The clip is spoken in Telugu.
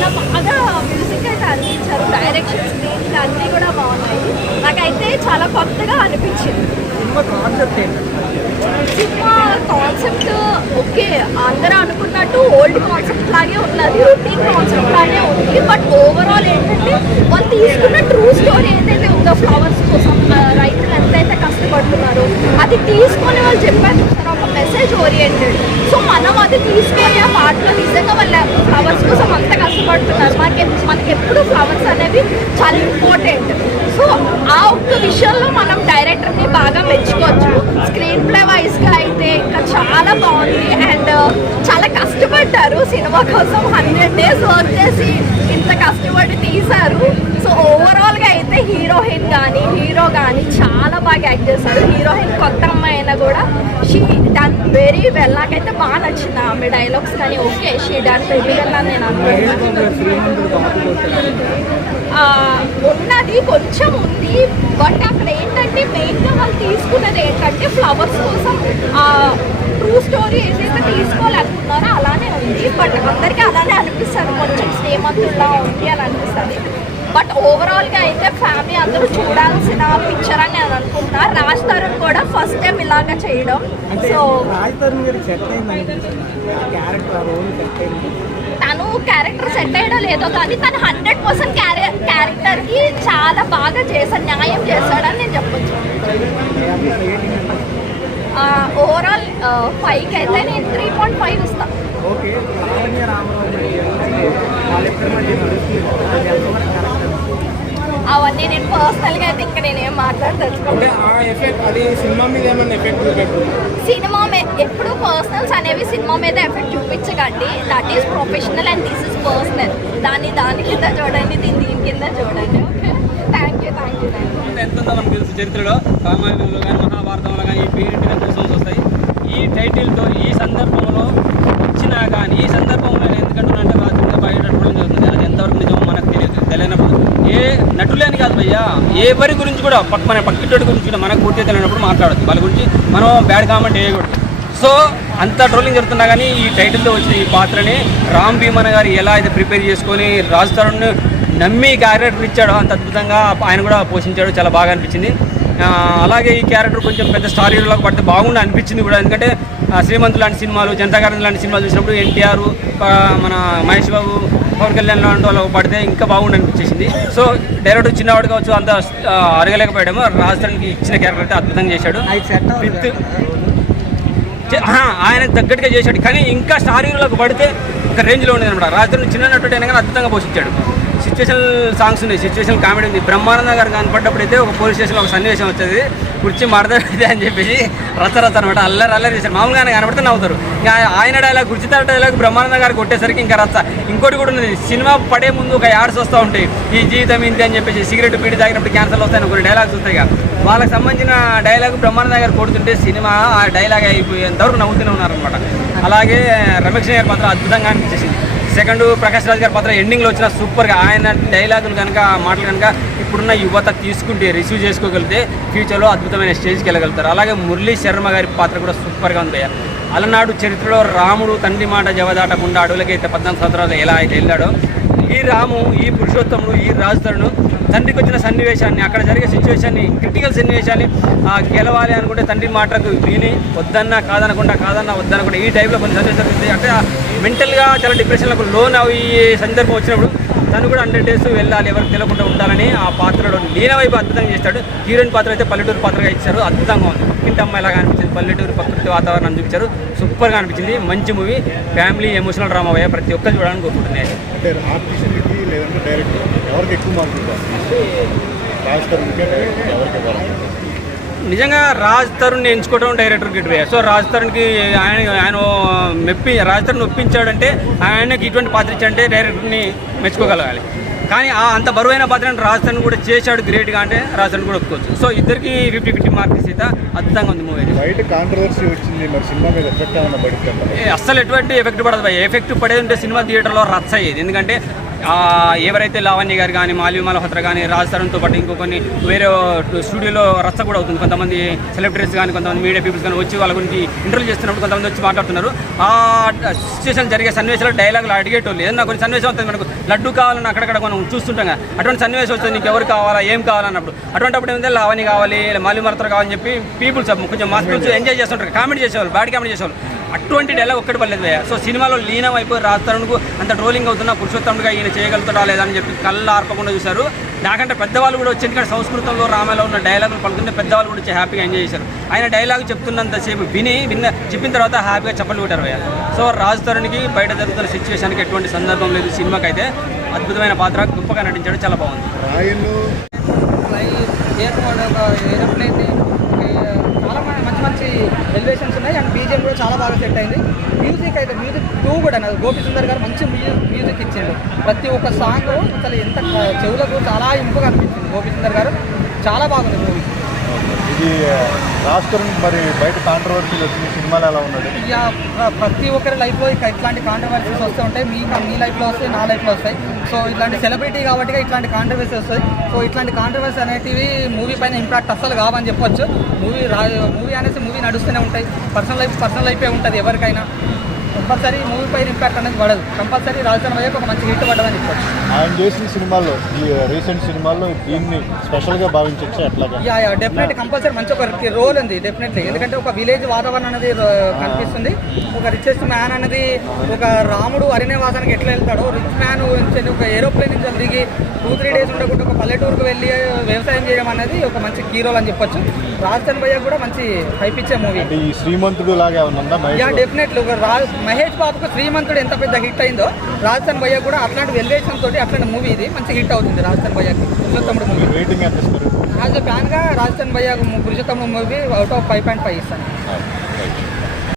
చాలా బాగా మ్యూజిక్ అయితే అందించారు డైరెక్షన్ స్క్రీన్ అన్నీ కూడా బాగున్నాయి. నాకైతే చాలా కొత్తగా అనిపించింది. సినిమా కాన్సెప్ట్ ఓకే అందరూ అనుకున్నట్టు ఓల్డ్ కాన్సెప్ట్ లాగే ఉన్నది రొటీన్ కాన్సెప్ట్ లాగే ఉంది బట్ ఓవరాల్ ఏంటంటే వాళ్ళు తీసుకున్న ట్రూ స్టోరీ ఏదైతే ఉందో ఫ్లవర్స్ కోసం రైతులు ఎంతైతే కష్టపడుతున్నారో అది తీసుకొని వాళ్ళు చెప్పారు ఒక మెసేజ్ ఓరియంటెడ్ సో మనం అది తీసుకొని ఆ పాటలో నిజంగా వాళ్ళ ఫ్లవర్స్ కోసం అంత కష్టపడుతున్నారు. మనకి మనకి ఎప్పుడు ఫ్లవర్స్ అనేవి చాలా ఇంపార్టెంట్ సో ఆ ఒక్క విషయంలో మనం డైరెక్టర్ని బాగా మెచ్చుకోవచ్చు. స్క్రీన్ ప్లే వైజ్గా అయితే ఇంకా చాలా బాగుంది. అండ్ uh, చాలా కష్టపడ్డారు. సినిమా కోసం హండ్రెడ్ డేస్ వర్క్ చేసి ఇంత కష్టపడి తీశారు. సో ఓవరాల్గా అయితే హీరోయిన్ కానీ హీరో కానీ చాలా బాగా యాక్ట్ చేశారు. హీరోయిన్ కొత్త అయినా కూడా షీ డన్ వెరీ వెల్. నాకైతే బాగా నచ్చింది ఆమె డైలాగ్స్ కానీ. Okay she done very well అని నేను అనుకుంటున్నాను. ఉన్నది కొంచెం ఉంది బట్ అక్కడ ఏంటంటే మెయిన్గా వాళ్ళు తీసుకున్నది ఏంటంటే ఫ్లవర్స్ కోసం ట్రూ స్టోరీ ఏదైతే తీసుకోవాలనుకున్నారో అలానే ఉంది. బట్ అందరికీ అలానే అనిపిస్తుంది. కొంచెం శ్రీమంతుల్లా ఉంది అని అనిపిస్తుంది. బట్ ఓవరాల్గా అయితే ఫ్యామిలీ అందరూ చూడాల్సిన పిక్చర్ అని నేను అనుకుంటున్నా రాజ్ తరుణ్ కూడా ఫస్ట్ టైం ఇలాగా చేయడం. సో తను క్యారెక్టర్ సెట్ అయ్యడం లేదో కానీ తను హండ్రెడ్ పర్సెంట్ క్యారెక్టర్కి చాలా బాగా చేశాడు న్యాయం చేశాడని నేను చెప్పొచ్చు. ఓవరాల్ ఫైవ్కి అయితే నేను త్రీ పాయింట్ ఫైవ్ ఇస్తాను ఓకే. అవన్నీ నేను పర్సనల్గా అయితే ఇంకా నేనేం అది సినిమా ఎప్పుడు పర్సనల్స్ అనేవి సినిమా మీద effect చూపించకండి. That is professional and this is personal దాన్ని దాని కింద చూడండి దీన్ని దీని కింద చూడండి. Okay thank you thank you thank ఎంత చరిత్రలో. రామాయణంలో కానీ మహాభారతంలో కానీ ఈ వస్తాయి ఈ టైటిల్తో ఈ సందర్భంలో ఇచ్చినా కానీ ఈ సందర్భంలో నేను ఎందుకంటున్నా అంటే రాత్రిగా బయట చూడడం జరుగుతుంది అది ఎంతవరకు నిజమో మనకు తెలియదు తెలియనప్పుడు ఏ నటులేని కాదు భయ్యా ఎవరి గురించి కూడా పక్క మన పక్కిటోడి గురించి కూడా మనకు పూర్తి తెలియనప్పుడు మాట్లాడదు వాళ్ళ గురించి మనం బ్యాడ్ కామెంట్ వేయకూడదు. సో అంత ట్రోలింగ్ జరుగుతున్నా కానీ ఈ టైటిల్తో వచ్చిన ఈ పాత్రని రామ్ భీమన్ గారు ఎలా అయితే ప్రిపేర్ చేసుకొని రాజ్ తరుణ్ నమ్మి క్యారెక్టర్ ఇచ్చాడో అంత అద్భుతంగా ఆయన కూడా పోషించాడు. చాలా బాగా అనిపించింది. అలాగే ఈ క్యారెక్టర్ కొంచెం పెద్ద స్టార్ హీరోలకు పడితే బాగుండి అనిపించింది కూడా. ఎందుకంటే ఆ, శ్రీమంతు లాంటి సినిమాలు జనతాగారం లాంటి సినిమాలు చూసినప్పుడు ఎన్టీఆర్ మన మహేష్ బాబు పవన్ కళ్యాణ్ లాంటి వాళ్ళకు పడితే ఇంకా బాగుండి అనిపించేసింది సో డైరెక్టర్ చిన్నవాడు కావచ్చు అంత ఆ, అడగలేకపోయాడేమో రాజధానికి ఇచ్చిన క్యారెక్టర్ అయితే అద్భుతంగా చేశాడు. ఆహా, ఆయనకు తగ్గట్టుగా చేశాడు. కానీ ఇంకా స్టార్ హీరోలకు పడితే ఒక రేంజ్లో ఉండేది అనమాట రాత్రి చిన్న నటుడు అయినా కానీ అద్భుతంగా పోషించాడు. సిచ్యువేషన్ సాంగ్స్ ఉన్నాయి. సిచ్యువేషన్ కామెడీ ఉంది. బ్రహ్మానంద గారు కనపడ్డప్పుడు అయితే ఒక పోలీస్ స్టేషన్లో ఒక సన్నివేశం వచ్చేది. కుర్చీ మరదడితే అని చెప్పేసి రచ్చ అనమాట అల్లరి అల్లరి చేశారు. మామూలుగా ఆయన కనపడితే నవ్వుతారు. ఇంకా ఆయన డైలాగ్ గుర్చితారు డైలాగ్ బ్రహ్మానంద గారు కొట్టేసరికి ఇంకా రచ్చ. ఇంకోటి కూడా ఉన్నది. సినిమా పడే ముందు ఒక యాడ్స్ వస్తూ ఉంటాయి. ఈ జీవితం ఇంతే అని చెప్పేసి సిగరెట్ పీడి తాగినప్పుడు క్యాన్సర్ వస్తాయని కొన్ని డైలాగ్స్ వస్తాయి కదా వాళ్ళకి సంబంధించిన డైలాగ్ బ్రహ్మానంద గారు కొడుతుంటే సినిమా ఆ డైలాగ్ అయిపోయేంతవరకు నవ్వుతూనే ఉన్నారనమాట అలాగే రమేష్ గారి మాత్రం అద్భుతంగా అనిపించేసింది. సెకండ్ ప్రకాష్ రాజ్ గారి పాత్ర ఎండింగ్లో వచ్చిన సూపర్గా ఆయన డైలాగులు కనుక మాటలు కనుక ఇప్పుడున్న యువత తీసుకుంటే రిసీవ్ చేసుకోగలిగితే ఫ్యూచర్లో అద్భుతమైన స్టేజ్కి వెళ్ళగలుగుతారు. అలాగే మురళీ శర్మ గారి పాత్ర కూడా సూపర్గా ఉంది అలనాడు చరిత్రలో రాముడు తండ్రి మాట జవదాటకుండా అడవులకైతే పద్నాలుగు సంవత్సరాలు ఎలా అయితే వెళ్ళాడో ఈ రాము ఈ పురుషోత్తముడు ఈ రాజుతరుడు తండ్రికి వచ్చిన సన్నివేశాన్ని అక్కడ జరిగే సిచ్యువేషన్ని క్రిటికల్ సన్నివేశాన్ని గెలవాలి అనుకుంటే తండ్రి మాటకు విని వద్దన్నా కాదనకుండా కాదన్నా వద్దనకుండా ఈ టైప్లో కొన్ని సన్నివేశాలు ఉంటాయి. అంటే మెంటల్గా చాలా డిప్రెషన్లకు లోన్ అయ్యే సందర్భం వచ్చినప్పుడు తను కూడా హండ్రెడ్ డేస్ వెళ్ళాలి ఎవరికి తెలియకుండా ఉండాలని ఆ పాత్రలో లీన వైపు అద్భుతంగా చేస్తాడు. హీరోయిన్ పాత్ర అయితే పల్లెటూరు పాత్రగా ఇచ్చారు. అద్భుతంగా ఉంది. పక్కింటి అమ్మాయిలాగా అనిపించింది. పల్లెటూరు ప్రకృతి వాతావరణం చూపించారు. సూపర్గా అనిపించింది. మంచి మూవీ ఫ్యామిలీ ఎమోషనల్ డ్రామా అయ్యా ప్రతి ఒక్కరు చూడాలని కోరుకుంటున్నాయి. లేదంటే డైరెక్టర్ ఎవరికి ఎక్కువ మార్కులు డైరెక్టర్ ఎవరికి నిజంగా రాజ్ తరుణ్ ఎంచుకోవడం డైరెక్టర్ గిట్ సో రాజ్ తరుణ్కి ఆయన ఆయన మెప్పి రాజ్ తరుణ్ ఒప్పించాడంటే ఆయనకి ఇటువంటి పాత్ర ఇచ్చాడంటే డైరెక్టర్ని మెచ్చుకోగలగాలి. కానీ ఆ అంత బరువైన పాత్రను రాజ్ తరుణ్ కూడా చేశాడు గ్రేట్గా అంటే రాజ్ తరుణ్ కూడా ఒప్పుకోవచ్చు. సో ఇద్దరికి ఫిఫ్టీ ఫిఫ్టీ మార్క్స్ అయితే అద్భుతంగా ఉంది మూవీ బయట కాంట్రవర్సీ వచ్చింది మరి సినిమా మీద ఎఫెక్ట్ ఏమైనా పడుతుందా ఏ, అస్సలు ఎటువంటి ఎఫెక్ట్ పడదు ఎఫెక్ట్ పడేది ఉంటే సినిమా థియేటర్లో రచ్చ అయ్యేది ఎందుకంటే ఎవరైతే లావణ్య గారు కానీ మాల్వి మల్హోత్రా కానీ రాజ్ తరుణ్తో పాటు ఇంకో కొన్ని వేరే స్టూడియోలో రచ్చ కూడా అవుతుంది. కొంతమంది సెలబ్రిటీస్ కానీ కొంతమంది మీడియా పీపుల్స్ కానీ వచ్చి వాళ్ళ గురించి ఇంటర్వ్యూ చేస్తున్నప్పుడు కొంతమంది వచ్చి మాట్లాడుతున్నారు. ఆ సిచ్యువేషన్ జరిగే సన్నివేశాలు డైలాగులు అడిగేటోళ్ళు. ఏదన్నా కొన్ని సన్నివేశం వస్తుంది మనకు లడ్డు కావాలని అక్కడక్కడ మనం చూస్తుంటాం కదా. అటువంటి సన్నివేశం వస్తుంది నీకు ఎవరు కావాలా ఏం కావాలన్నప్పుడు. అటువంటిప్పుడు ఏంటంటే లావణి కావాలి మాల్వి మల్హోత్రా కావాలని చెప్పి పీపుల్స్ కొంచెం మాస్ పీపుల్స్ ఎంజాయ్ చేస్తుంటారు. కామెడీ చేసేవాళ్ళు బ్యాడ్ కామెడీ చేసేవాళ్ళు. అటువంటి డైలాగ్ ఒక్కటి పర్లేదు భయ్యా. సో సినిమాలో లీనం అయిపోయి రాస్తారుకు అంత ట్రోలింగ్ అవుతున్న పురుషోత్తముడిగా ఈయన చేయగలుగుతాడా లేదా అని చెప్పి కళ్ళు ఆర్పకుండా చూశారు. నాకంటే పెద్దవాళ్ళు కూడా వచ్చి ఎందుకంటే సంస్కృతంలో రామాయణంలో ఉన్న డైలాగులు పలుకుతుంటే పెద్దవాళ్ళు కూడా వచ్చి హ్యాపీగా ఎంజాయ్ చేశారు. ఆయన డైలాగ్ చెప్తున్నంతసేపు విని విన్న చెప్పిన తర్వాత హ్యాపీగా చెప్పలు కొట్టారు భయ్యా. సో రాజు తరుణ్కి బయట జరుగుతున్న సిచ్యువేషన్కి ఎటువంటి సందర్భం లేదు సినిమాకి అయితే అద్భుతమైన పాత్ర గొప్పగా నటించాడు చాలా బాగుంది. ఎయిర్పోర్ట్ ఒక ఏరోప్లేన్ చాలా మంచి ఎలివేషన్స్ ఉన్నాయి అండ్ బీజిఎం కూడా చాలా బాగా సెట్ అయింది. మ్యూజిక్ అయితే మ్యూజిక్ టూ కూడా నాకు గోపి సుందర్ గారు మంచి మ్యూజిక్ ఇచ్చిండు. ప్రతి ఒక్క సాంగ్ అసలు ఎంత చెవులకు చాలా ఇంపుగా అనిపించింది గోపి సుందర్ గారు. చాలా బాగుంది మూవీ ఇది రాష్ట్రం మరి బయట కాంట్రవర్సీలు వచ్చింది సినిమాలు ఎలా ఉన్నది ఇక ప్రతి ఒక్కరి లైఫ్లో ఇక ఇట్లాంటి కాంట్రవర్సీస్ వస్తూ ఉంటాయి. మీ మీ లైఫ్లో వస్తాయి నా లైఫ్లో వస్తాయి. సో ఇట్లాంటి సెలబ్రిటీ కాబట్టి ఇట్లాంటి కాంట్రవర్సీ వస్తాయి. సో ఇట్లాంటి కాంట్రవర్సీ అనేటివి మూవీ పైన ఇంపాక్ట్ అస్సలు కావని చెప్పొచ్చు. మూవీ రా మూవీ అనేసి మూవీ నడుస్తూనే ఉంటాయి. పర్సనల్ లైఫ్ పర్సనల్ లైఫే ఉంటుంది ఎవరికైనా. కంపల్సరీ మూవీ పైన ఇంపాక్ట్ అనేది పడదు. కంపల్సరీ రాజధాని వైపు ఒక మంచి హిట్ చెప్పొచ్చు. ఆయన చేసిన సినిమాల్లో ఈ రీసెంట్ సినిమాల్లో దీన్ని స్పెషల్గా భావించవచ్చు యా యా డెఫినెట్ కంపల్సరీ మంచి ఒక రోల్ ఉంది డెఫినెట్లీ ఎందుకంటే ఒక విలేజ్ వాతావరణం అనేది కనిపిస్తుంది. ఒక రిచెస్ట్ మ్యాన్ అనేది ఒక రాముడు అరణ్యవాసానికి ఎట్లా వెళ్తాడో రిచ్ మ్యాన్ నుంచి ఒక ఏరోప్లేన్ నుంచి దిగి టూ త్రీ డేస్ ఉండకుండా ఒక పల్లెటూరుకు వెళ్ళి వ్యవసాయం చేయడం అనేది ఒక మంచి రోల్ అని చెప్పొచ్చు. రాజస్థాన్ భయ్య కూడా మంచి హైప్ ఇచ్చే మూవీ శ్రీమంతుడు లాగా యా డెఫినెట్లీ ఒక రా మహేష్ బాబుకు శ్రీమంతుడు ఎంత పెద్ద హిట్ అయిందో రాజస్థాన్ భయ్య కూడా అట్లాంటి వెలివేషన్ తోటి అట్లాంటి మూవీ ఇది. మంచి హిట్ అవుతుంది రాజస్థాన్ భయ్యకి. పురుషోత్తముడు మూవీ యాజ్ ఫ్యాన్గా రాజస్థాన్ భయ్య Purushothamudu movie out of five point five ఇస్తాను.